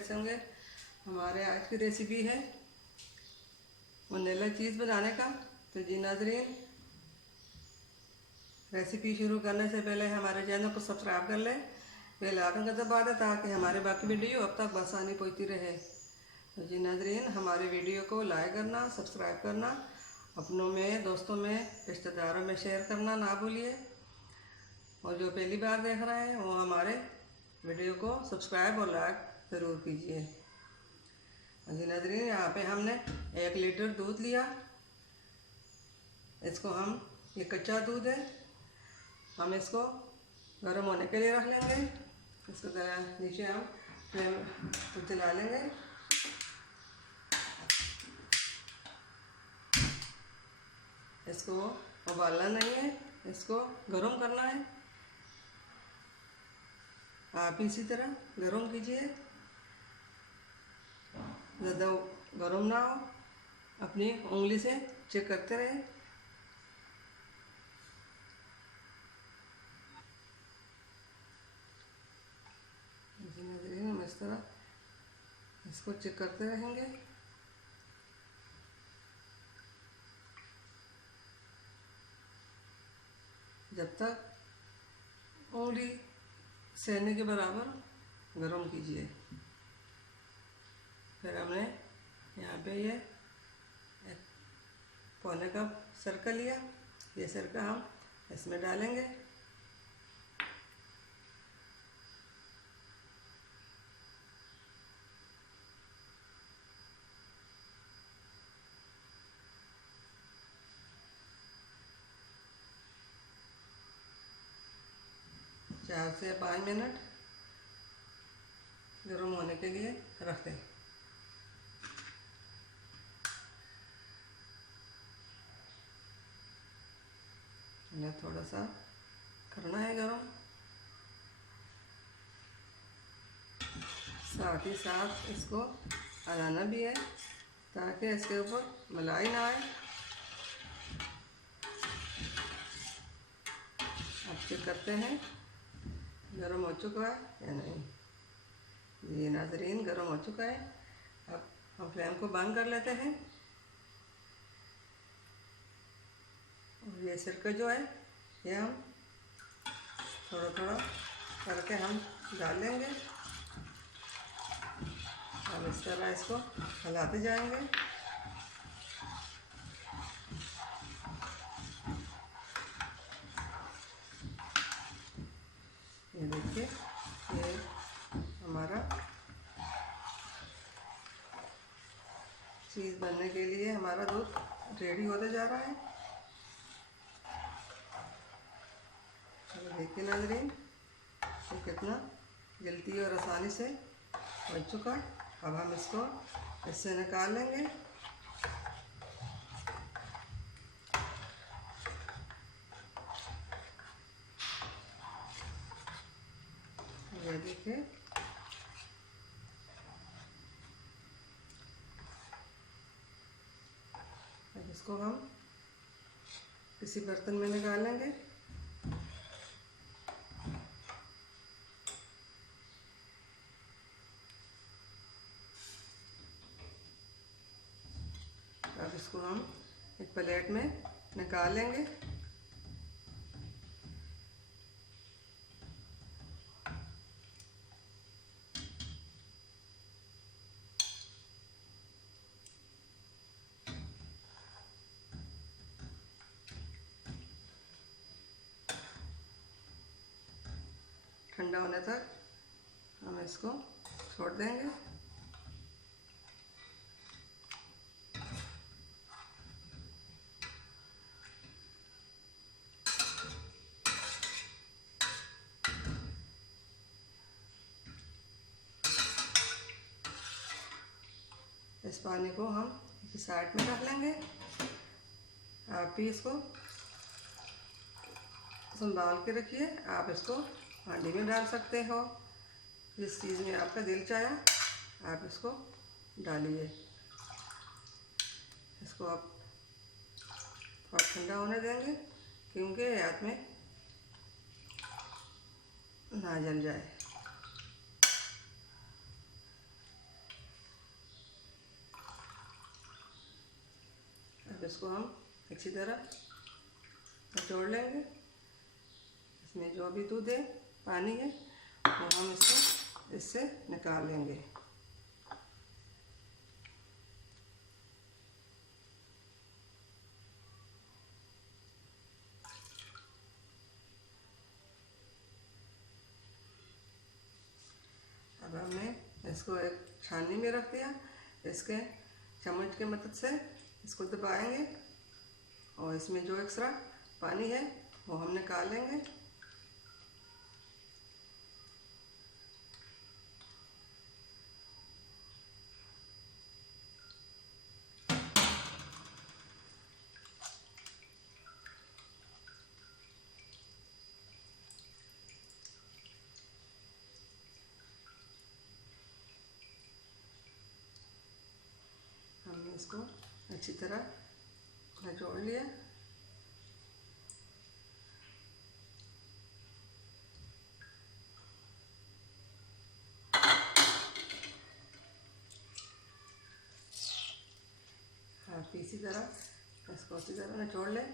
कैसे होंगे। हमारे आज की रेसिपी है वनीला चीज़ बनाने का। तो जी नाज़रीन, रेसिपी शुरू करने से पहले हमारे चैनल को सब्सक्राइब कर लें, बेल आइकन का दबा दें ताकि हमारे बाकी वीडियो अब तक आसानी पहुँचती रहे। तो जी नाज़रीन, हमारे वीडियो को लाइक करना, सब्सक्राइब करना, अपनों में, दोस्तों में, रिश्तेदारों में शेयर करना ना भूलिए। और जो पहली बार देख रहे हैं वो हमारे वीडियो को सब्सक्राइब और लाइक ज़रूर कीजिए। जी नाज़रीन, यहाँ पे हमने 1 लीटर दूध लिया। इसको हम, ये कच्चा दूध है, हम इसको गर्म होने के लिए रख लेंगे। इसको नीचे हम फ्लेम को जला लेंगे। इसको उबालना नहीं है, इसको गर्म करना है। आप इसी तरह गर्म कीजिए, ज़्यादा गर्म ना हो, अपनी उंगली से चेक करते रहे। नजरीन हम इस तरह इसको चेक करते रहेंगे। जब तक उंगली सहने के बराबर गर्म कीजिए। फिर हमने यहाँ पे ये 1 कप सिरका लिया। ये सिरका हम इसमें डालेंगे। चार से 5 मिनट गर्म होने के लिए रख दें। इन्हें थोड़ा सा करना है गर्म, साथ ही साथ इसको हलाना भी है ताकि इसके ऊपर मलाई ना आए। अब चेक करते हैं गर्म हो चुका है या नहीं। ये नाज़रीन गर्म हो चुका है। अब हम फ्लेम को बंद कर लेते हैं। और ये सिरका जो है ये हम थोड़ा थोड़ा करके हम डाल लेंगे। अब इस तरह इसको हिलाते जाएंगे। ये देखिए, ये हमारा चीज़ बनने के लिए हमारा दूध रेडी होते जा रहा है। देखिए नाज़रीन, ये कितना जल्दी और आसानी से बन चुका। अब हम इसको इससे निकाल लेंगे। ये देखिए, अब इसको हम किसी बर्तन में निकालेंगे। अब इसको हम एक प्लेट में निकालेंगे। ठंडा होने तक हम इसको छोड़ देंगे। इस पानी को हम एक साइड में रख लेंगे। आप भी इसको संभाल के रखिए। आप इसको हांडी में डाल सकते हो, जिस चीज़ में आपका दिल चाहे आप इसको डालिए। इसको आप थोड़ा ठंडा होने देंगे क्योंकि हाथ में ना जल जाए। इसको हम अच्छी तरह निचोड़ लेंगे। इसमें जो भी दूध है, पानी है, वो हम इसको इससे निकाल लेंगे। अब हमने इसको एक छाननी में रख दिया। इसके चम्मच की मदद से इसको दबाएंगे और इसमें जो एक्स्ट्रा पानी है वो हम निकाल लेंगे। हमने इसको अच्छी तरह निचोड़ लिया। आप इसी तरह इसको अच्छी तरह निचोड़ लें।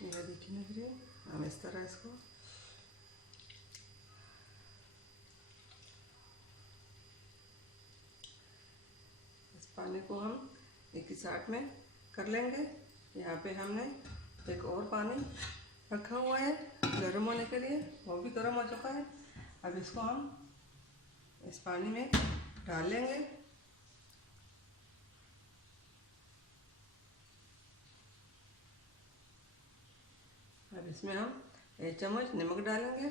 ये देखिए नजरिए, हम इस तरह इसको इस पानी को हम एक ही साथ में कर लेंगे। यहाँ पे हमने एक और पानी रखा हुआ है गर्म होने के लिए, वो भी गर्म हो चुका है। अब इसको हम इस पानी में डाल लेंगे। अब इसमें हम 1 चम्मच नमक डालेंगे।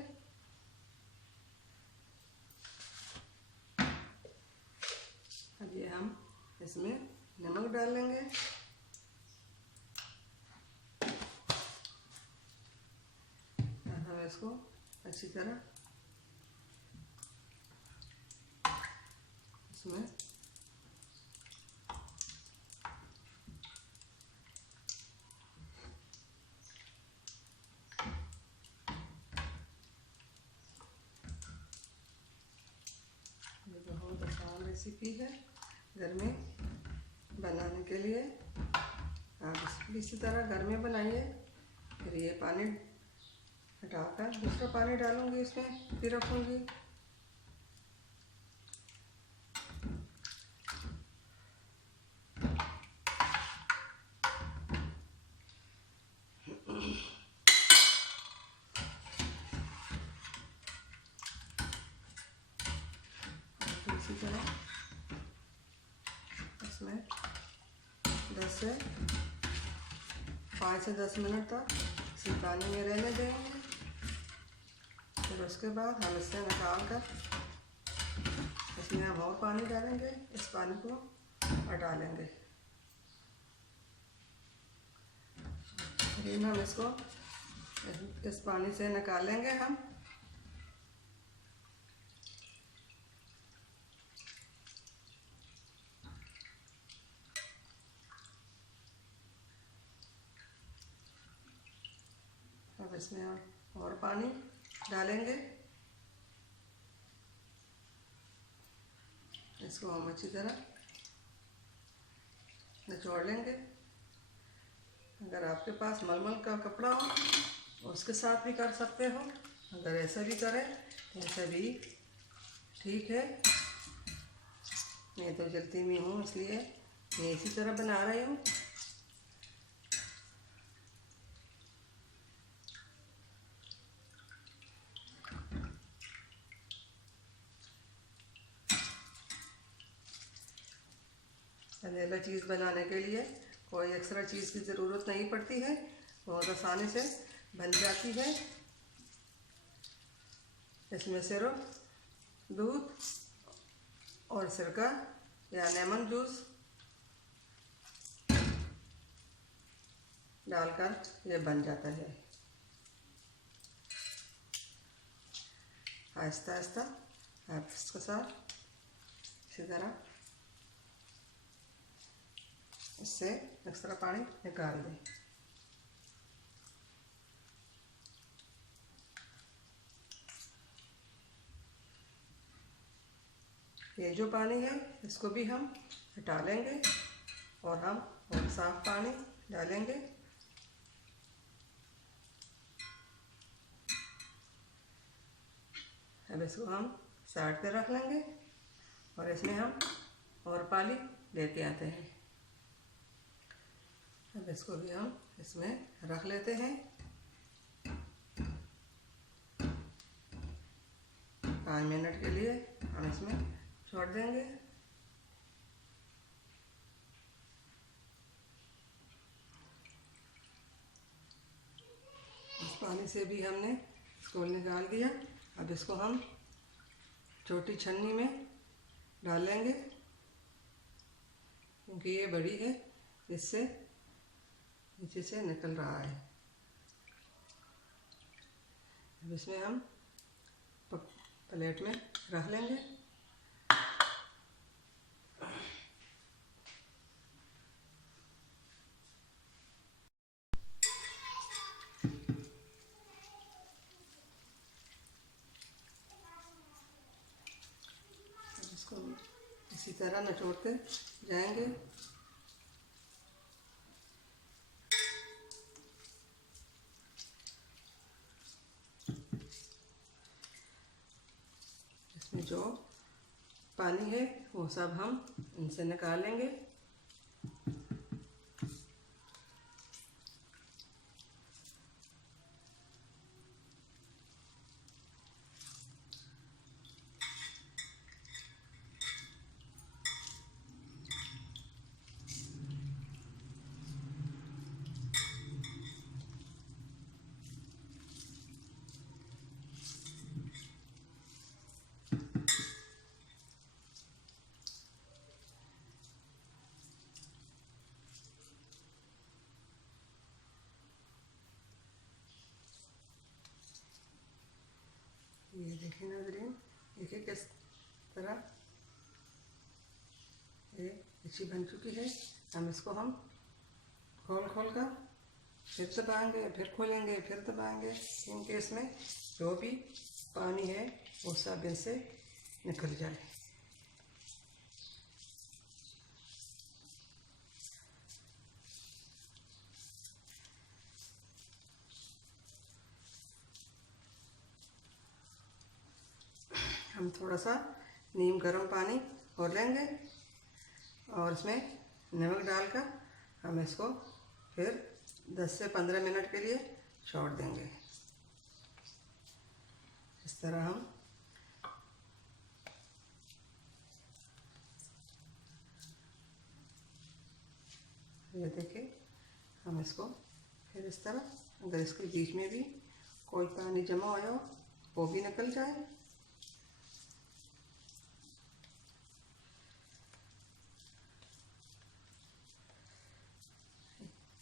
अब ये हम इसमें नमक डाल लेंगे। अब हम इसको अच्छी तरह इसमें बहुत आसान रेसिपी है घर में बनाने के लिए। आप इसी तरह घर में बनाइए। फिर ये पानी हटाकर दूसरा पानी डालूंगी, इसमें फिर रखूंगी। इसी तरह इसमें 5 से 10 मिनट तक इसी पानी में रहने देंगे। फिर उसके बाद हम इससे निकाल कर इसमें हम और पानी डालेंगे। इस पानी को हटा लेंगे। फिर हम इसको इस पानी से निकालेंगे हम। अब इसमें हम और पानी डालेंगे। इसको हम अच्छी तरह निचोड़ लेंगे। अगर आपके पास मलमल का कपड़ा हो उसके साथ भी कर सकते हो। अगर ऐसा भी करें तो ऐसा भी ठीक है। मैं तो जल्दी में हूँ इसलिए मैं इसी तरह बना रही हूँ। वनीला चीज़ बनाने के लिए कोई एक्स्ट्रा चीज़ की ज़रूरत नहीं पड़ती है, बहुत आसानी से बन जाती है। इसमें सिर्फ दूध और सिरका या लेमन जूस डालकर ये बन जाता है। आहिस्ता आहिस्ता आप इसके साथ इसी तरह इससे एक्स्ट्रा पानी निकाल दें। ये जो पानी है इसको भी हम हटा लेंगे और हम और साफ पानी डालेंगे। अब इसको हम साइड पे रख लेंगे और इसमें हम और पानी लेके आते हैं। अब इसको भी हम इसमें रख लेते हैं। 5 मिनट के लिए हम इसमें छोड़ देंगे। इस पानी से भी हमने इसको निकाल दिया। अब इसको हम छोटी छन्नी में डालेंगे क्योंकि ये बड़ी है, इससे नीचे से निकल रहा है। अब इसमें हम प्लेट में रख लेंगे। इसको इसी तरह निचोड़ते जाएंगे। इसमें जो पानी है वो सब हम इनसे निकालेंगे। ये देखिए नाज़रीन, देखिए किस तरह ये अच्छी बन चुकी है। हम इसको हम खोल कर फिर दबाएंगे, फिर खोलेंगे, फिर दबाएंगे, क्योंकि इसमें जो भी पानी है वो सब इनसे निकल जाए। हम थोड़ा सा नीम गर्म पानी और लेंगे और इसमें नमक डालकर हम इसको फिर 10 से 15 मिनट के लिए छोड़ देंगे। इस तरह हम ये देखिए, हम इसको फिर इस तरह, अगर इसके बीच में भी कोई पानी जमा हुआ हो वो भी निकल जाए।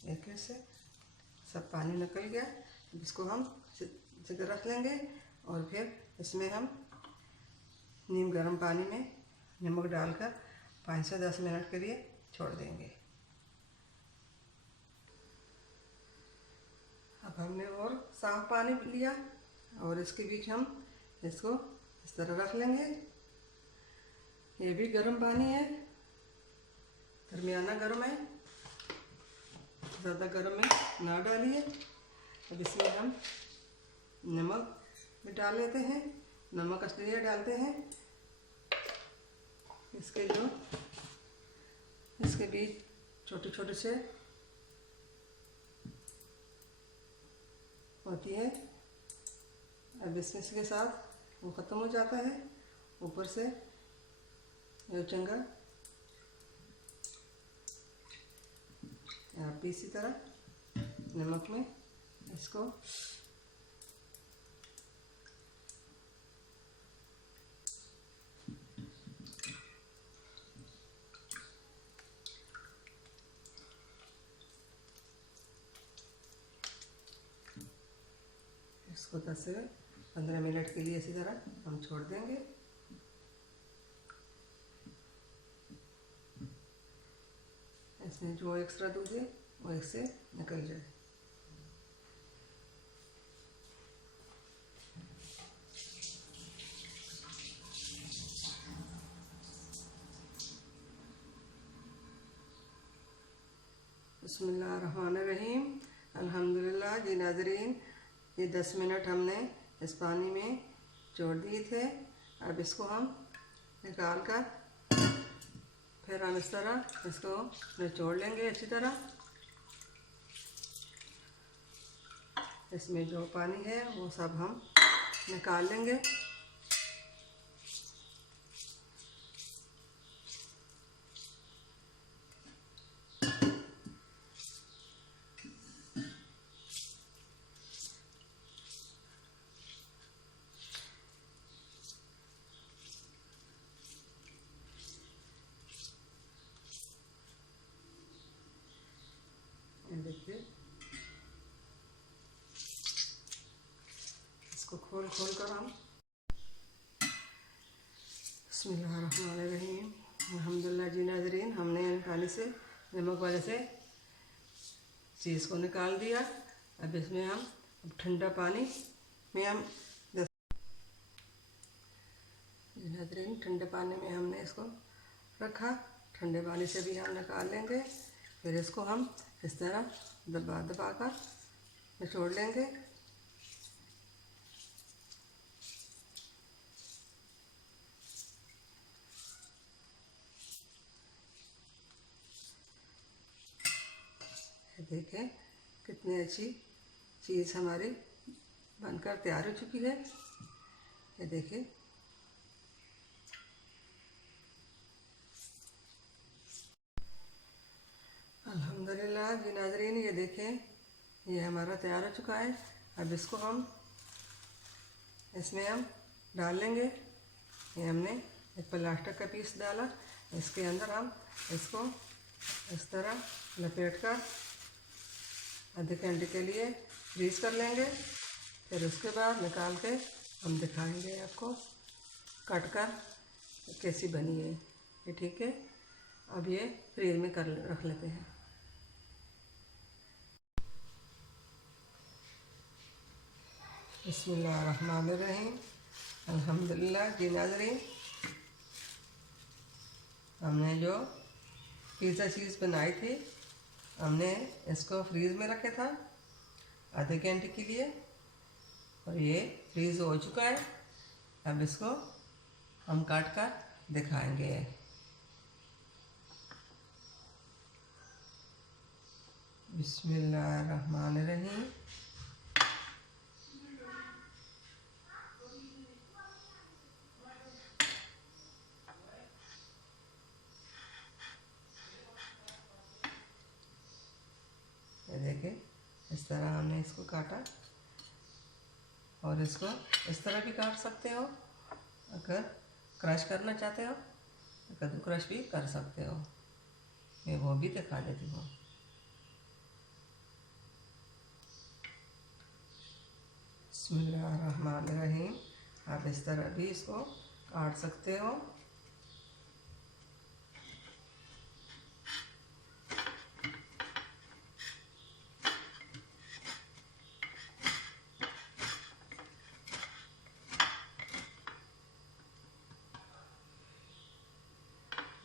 एक से सब पानी निकल गया। इसको हम जगह रख लेंगे और फिर इसमें हम नीम गर्म पानी में नमक डालकर 5 से 10 मिनट के लिए छोड़ देंगे। अब हमने और साफ पानी लिया और इसके बीच हम इसको इस तरह रख लेंगे। ये भी गर्म पानी है, दरमियाना गर्म है, ज़्यादा गर्म में ना डालिए। अब इसमें हम नमक भी डाल लेते हैं। नमक इसलिए डालते हैं इसके बीच छोटे छोटे से होती है। अब इसके साथ वो ख़त्म हो जाता है। ऊपर से ये चंगा आप भी इसी तरह नमक में इसको इसको 10 से 15 मिनट के लिए इसी तरह हम छोड़ देंगे। इसमें जो एक्स्ट्रा दूध है वो इससे निकल जाए। बिस्मिल्लाहिर्रहमानिर्रहीम। अल्हम्दुलिल्लाह जी नाज़रीन, ये 10 मिनट हमने इस पानी में छोड़ दिए थे। अब इसको हम निकाल कर फिर हम इस तरह इसको निचोड़ लेंगे अच्छी तरह। इसमें जो पानी है वो सब हम निकाल लेंगे। देखिए, इसको खोल कर हम बिस्मिल्लाहिर्रहमानिर्रहीम। अल्हम्दुलिल्लाह जी नाज़रीन, हमने पानी से नमक वाले से चीज़ को निकाल दिया। अब इसमें हम ठंडा पानी में हम नाज़रीन ठंडे पानी में हमने इसको रखा। ठंडे पानी से भी हम निकाल लेंगे। फिर इसको हम इस तरह दबा कर निचोड़ लेंगे। देखें कितनी अच्छी चीज़ हमारी बनकर तैयार हो चुकी है। ये देखिए, अल्हम्दुलिल्लाह जी नाज़रीन, ये देखें ये हमारा तैयार हो चुका है। अब इसको हम इसमें हम डाल लेंगे। ये हमने एक प्लास्टिक का पीस डाला, इसके अंदर हम इसको इस तरह लपेट कर आधे घंटे के लिए फ्रीज कर लेंगे। फिर उसके बाद निकाल के हम दिखाएंगे आपको कट कर कैसी बनी है ये। ठीक है, अब ये फ्रीज में कर रख लेते हैं। बिस्मिल्लाहिर्रहमानिर्रहीम। अल्हम्दुलिल्लाह जी नाज़रीन, हमने जो पिज़्ज़ा चीज़ बनाई थी हमने इसको फ्रीज में रखा था आधे घंटे के लिए, और ये फ्रीज हो चुका है। अब इसको हम काट कर दिखाएंगे। बिस्मिल्लाहिर्रहमानिर्रहीम। ये देखिए, इस तरह हमने इसको काटा, और इसको इस तरह भी काट सकते हो। अगर क्रश करना चाहते हो तो कद्दू क्रश भी कर सकते हो। मैं वो भी दिखा देती हूँ। बिस्मिल्लाहिर्रहमानिर्रहीम। आप इस तरह भी इसको काट सकते हो।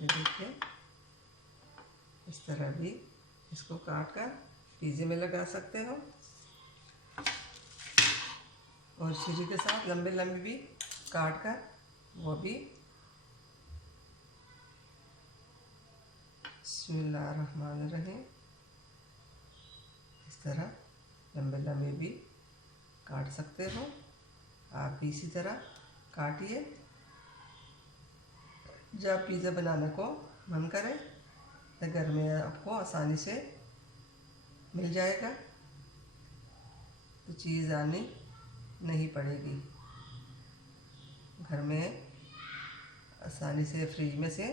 ये देखिए, इस तरह भी इसको काट कर पिज़्ज़े में लगा सकते हो, और छुरी के साथ लंबे लंबे भी काट कर वो भी। बिस्मिल्लाहिर्रहमानिर्रहीम। इस तरह लंबे लंबे भी काट सकते हो। आप भी इसी तरह काटिए। जब पिज़्ज़ा बनाने को मन करे तो घर में आपको आसानी से मिल जाएगा, तो चीज़ आनी नहीं पड़ेगी। घर में आसानी से फ्रिज में से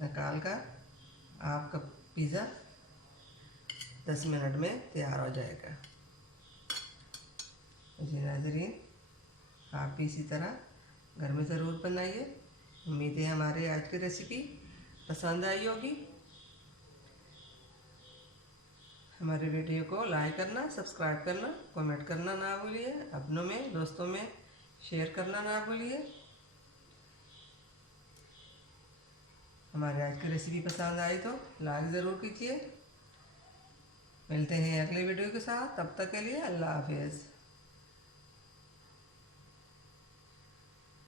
निकाल कर आपका पिज़्ज़ा 10 मिनट में तैयार हो जाएगा। जी नाज़रीन, आप भी इसी तरह घर में ज़रूर बनाइए। उम्मीद है हमारे आज की रेसिपी पसंद आई होगी। हमारे वीडियो को लाइक करना, सब्सक्राइब करना, कमेंट करना ना भूलिए। अपनों में, दोस्तों में शेयर करना ना भूलिए। हमारे आज की रेसिपी पसंद आई तो लाइक ज़रूर कीजिए। मिलते हैं अगले वीडियो के साथ, तब तक के लिए अल्लाह हाफिज़।